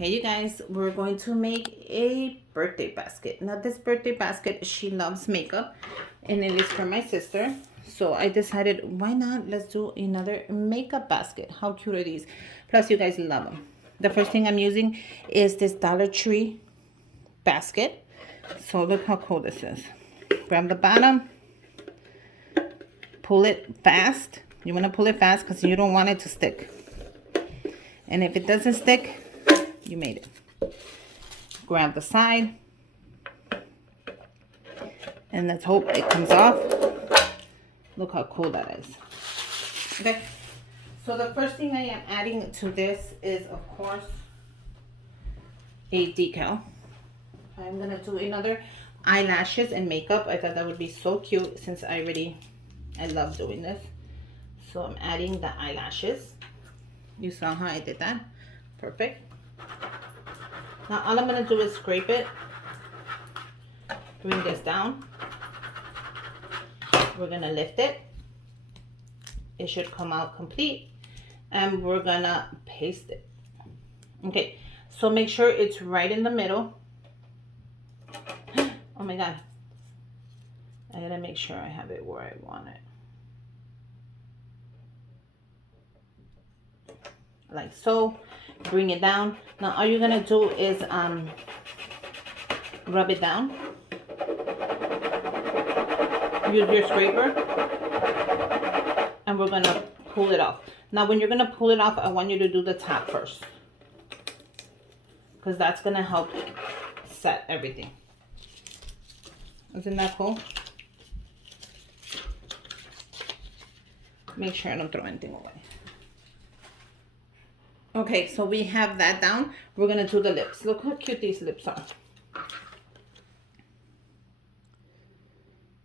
Hey you guys, we're going to make a birthday basket. Now this birthday basket, she loves makeup and it is for my sister. So I decided, why not? Let's do another makeup basket. How cute are these? Plus you guys love them. The first thing I'm using is this Dollar Tree basket. So look how cool this is. Grab the bottom, pull it fast. You want to pull it fast because you don't want it to stick. And if it doesn't stick, you made it. Grab the side. And let's hope it comes off. Look how cool that is. Okay. So the first thing I am adding to this is, of course, a decal. I'm going to do another eyelashes and makeup. I thought that would be so cute since I love doing this. So I'm adding the eyelashes. You saw how I did that. Perfect. Now all I'm going to do is scrape it. Bring this down. We're going to lift it. It should come out complete. And we're going to paste it. Okay. So make sure it's right in the middle. Oh my God. I got to make sure I have it where I want it. Like so. Bring it down. Now all you're going to do is rub it down. Use your scraper. And we're going to pull it off. Now when you're going to pull it off, I want you to do the top first. Because that's going to help set everything. Isn't that cool? Make sure I don't throw anything away. Okay, so we have that down. We're going to do the lips. Look how cute these lips are.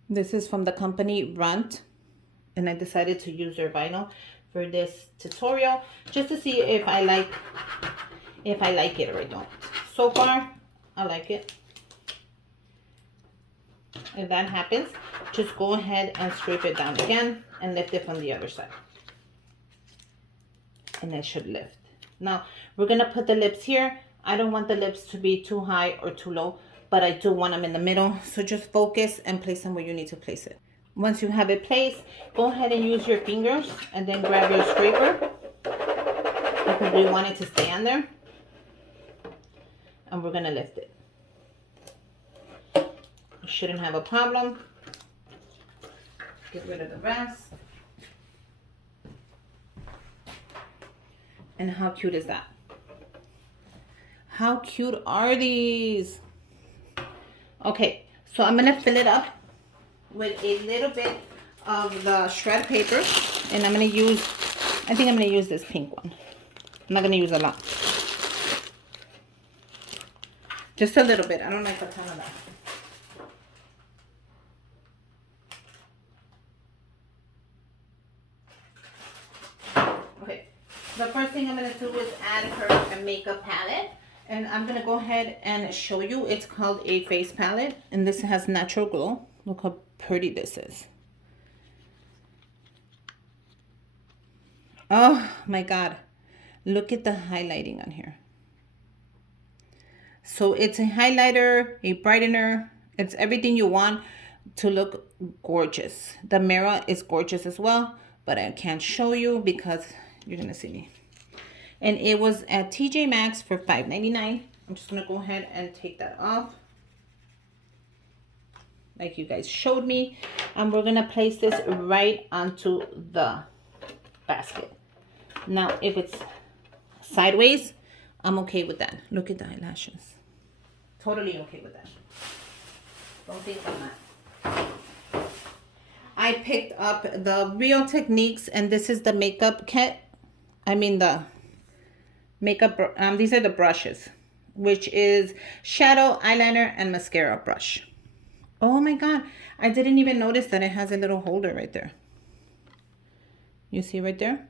This is from the company Runt. And I decided to use their vinyl for this tutorial. Just to see if I like it or I don't. So far, I like it. If that happens, just go ahead and scrape it down again and lift it from the other side. And it should lift. Now, we're going to put the lips here. I don't want the lips to be too high or too low, but I do want them in the middle. So just focus and place them where you need to place it. Once you have it placed, go ahead and use your fingers and then grab your scraper because we want it to stay on there. And we're going to lift it. You shouldn't have a problem. Get rid of the rest. And how cute is that? How cute are these? Okay, so I'm going to fill it up with a little bit of the shred paper. And I'm going to use, I think I'm going to use this pink one. I'm not going to use a lot. Just a little bit. I don't like a ton of that. Okay, the first thing I'm going to do is add her a makeup palette. And I'm going to go ahead and show you. It's called a face palette. And this has natural glow. Look how pretty this is. Oh my God. Look at the highlighting on here. So it's a highlighter, a brightener. It's everything you want to look gorgeous. The mirror is gorgeous as well, but I can't show you because you're going to see me. And it was at TJ Maxx for $5.99. I'm just going to go ahead and take that off. Like you guys showed me. And we're going to place this right onto the basket. Now, if it's sideways, I'm okay with that. Look at the eyelashes. Totally okay with that. Don't think I'm not. I picked up the Real Techniques, and this is the makeup kit. I mean the makeup, these are the brushes, which is shadow, eyeliner, and mascara brush. Oh my God, I didn't even notice that it has a little holder right there. You see right there?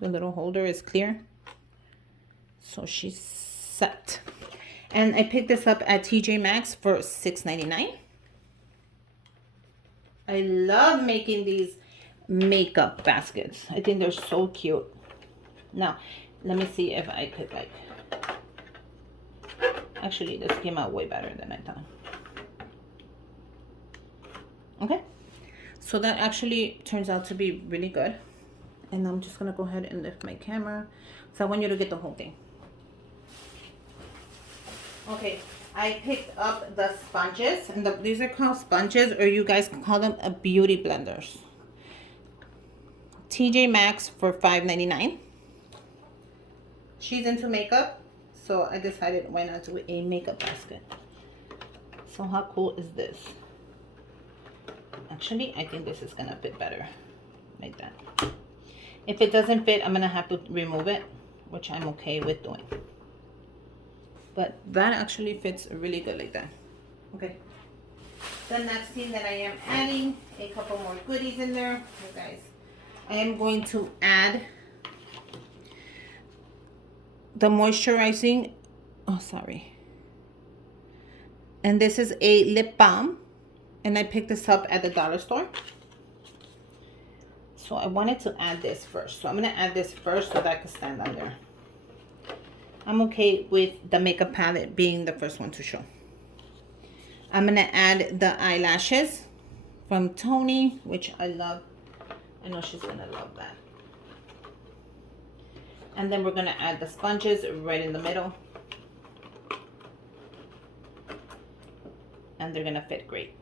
The little holder is clear. So she's set. And I picked this up at TJ Maxx for $6.99. I love making these makeup baskets. I think they're so cute. Now, let me see if I could like Actually, this came out way better than I thought. Okay, so that actually turns out to be really good. And I'm just gonna go ahead and lift my camera. So I want you to get the whole thing. Okay, I picked up the sponges, and these are called sponges, or you guys can call them beauty blenders. TJ Maxx for $5.99. She's into makeup, so I decided why not do a makeup basket. So how cool is this? Actually, I think this is gonna fit better like that. If it doesn't fit, I'm gonna have to remove it, which I'm okay with doing. But that actually fits really good like that. Okay. The next thing that I am adding, a couple more goodies in there, you guys. I am going to add the moisturizing, oh sorry. And this is a lip balm, and I picked this up at the dollar store. So I wanted to add this first. So I'm gonna add this first so that I can stand on there. I'm okay with the makeup palette being the first one to show. I'm gonna add the eyelashes from Tony, which I love. I know she's gonna love that. And then we're gonna add the sponges right in the middle. And they're gonna fit great.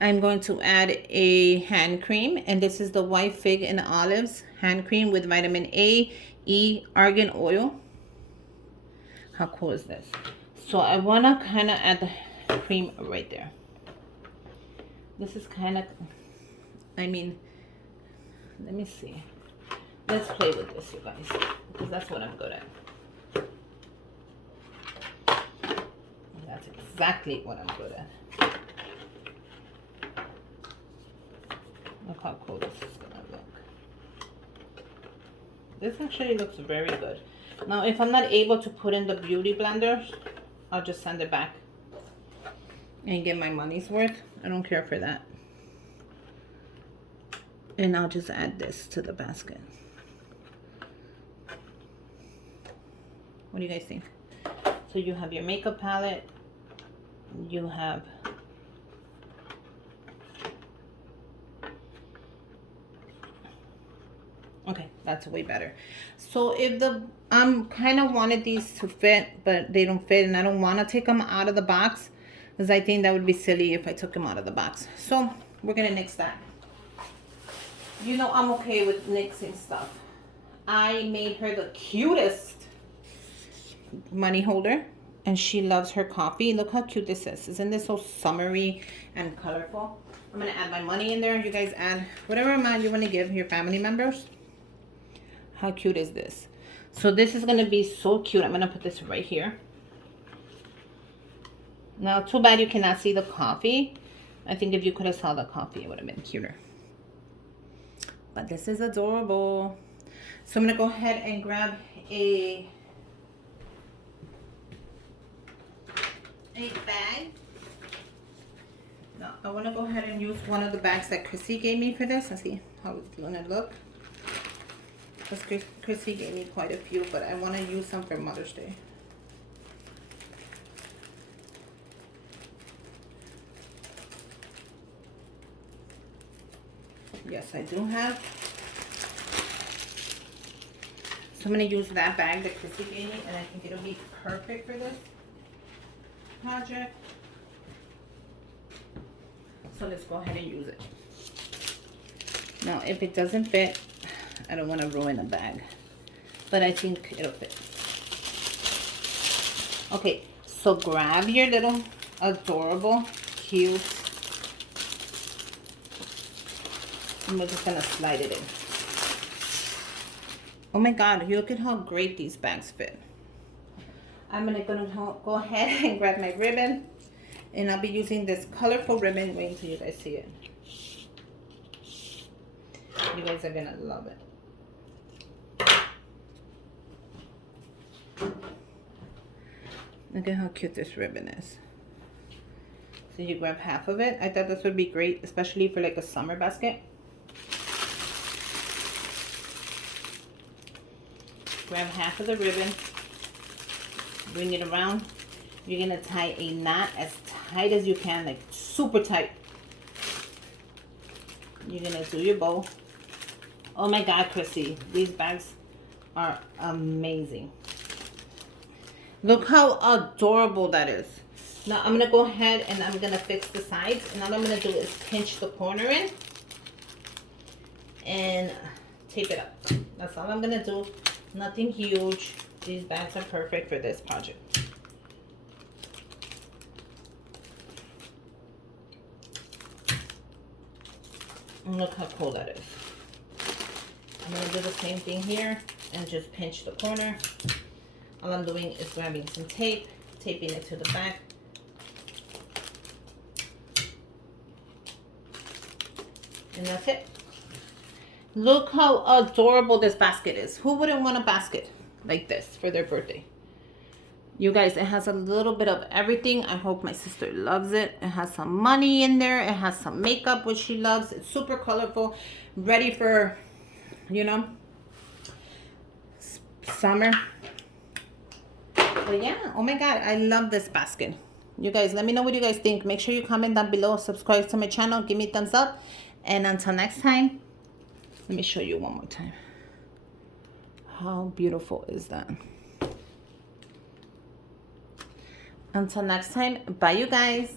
I'm going to add a hand cream, and this is the White Fig and Olives hand cream with vitamin A, E, argan oil. How cool is this? So I want to kind of add the cream right there. This is kind of, I mean, let me see. Let's play with this, you guys, because that's what I'm good at. That's exactly what I'm good at. Look how cool this is gonna look. This actually looks very good. Now, if I'm not able to put in the beauty blenders, I'll just send it back and get my money's worth. I don't care for that. And I'll just add this to the basket. What do you guys think? So you have your makeup palette. You have okay, that's way better. So if the kind of wanted these to fit, but they don't fit, and I don't want to take them out of the box, because I think that would be silly if I took them out of the box. So we're gonna nix that. You know I'm okay with nixing stuff. I made her the cutest money holder, and she loves her coffee. Look how cute this is. Isn't this so summery and colorful? I'm gonna add my money in there. You guys add whatever amount you want to give your family members. How cute is this? So this is gonna be so cute. I'm gonna put this right here. Now, too bad you cannot see the coffee. I think if you could have saw the coffee, it would have been cuter. But this is adorable. So I'm gonna go ahead and grab a bag. Now, I want to go ahead and use one of the bags that Chrissy gave me for this and see how it's gonna look. Because Chrissy gave me quite a few, but I want to use some for Mother's Day. Yes, I do have. So I'm going to use that bag that Chrissy gave me, and I think it'll be perfect for this project. So let's go ahead and use it. Now, if it doesn't fit, I don't want to ruin a bag, but I think it'll fit. Okay, so grab your little adorable, cute, and we're just gonna slide it in. Oh my God, look at how great these bags fit. I'm gonna go ahead and grab my ribbon, and I'll be using this colorful ribbon. Wait until you guys see it. You guys are gonna love it. Look at how cute this ribbon is. So you grab half of it. I thought this would be great, especially for like a summer basket. Grab half of the ribbon, bring it around, You're gonna tie a knot as tight as you can, like super tight. You're gonna do your bow. Oh my God, Chrissy, these bags are amazing. Look how adorable that is. Now I'm gonna go ahead and I'm gonna fix the sides, and all I'm gonna do is pinch the corner in and tape it up. That's all I'm gonna do. Nothing huge. These bags are perfect for this project. And look how cool that is. I'm gonna do the same thing here and just pinch the corner. All I'm doing is grabbing some tape, taping it to the back. And that's it. Look how adorable this basket is. Who wouldn't want a basket like this for their birthday? You guys, it has a little bit of everything. I hope my sister loves it. It has some money in there. It has some makeup, which she loves. It's super colorful, ready for, you know, summer. But yeah, oh my God, I love this basket. You guys, let me know what you guys think. Make sure you comment down below, subscribe to my channel, give me a thumbs up. And until next time, let me show you one more time. How beautiful is that? Until next time, bye you guys.